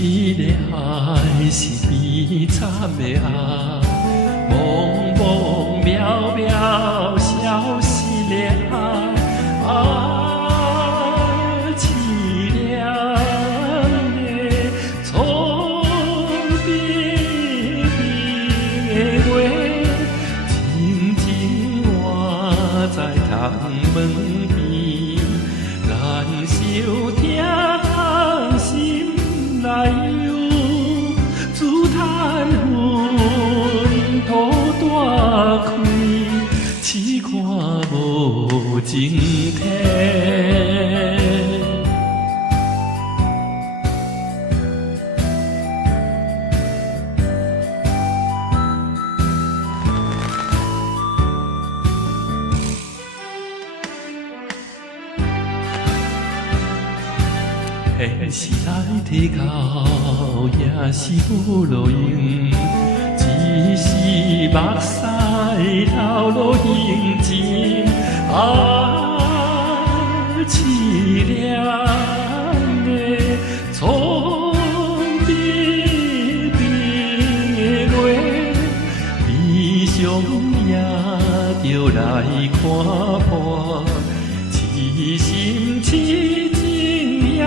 一个爱是悲惨的爱，茫茫渺渺消失的爱，凄凉的苍白的月，静静活在窗门边，难受听心内忧，自叹魂土大开，试看无情天。现实来提到，也是有路用，只是目屎流落眼前，凄凉的苍白的月，悲伤也着来看破，痴心痴情也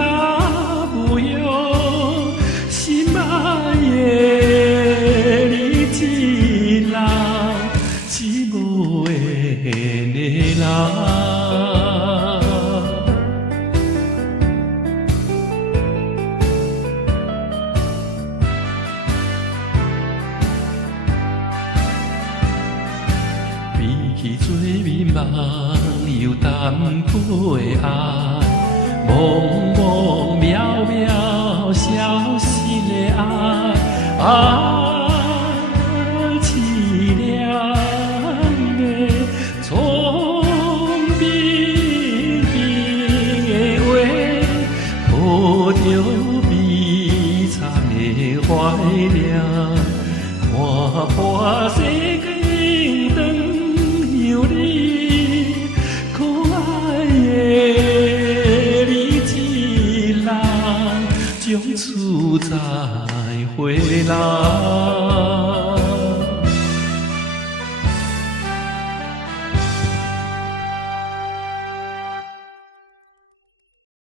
无用，心爱的你一人是无缘的人。比起做迷茫又淡薄的爱，茫茫渺渺消失的爱。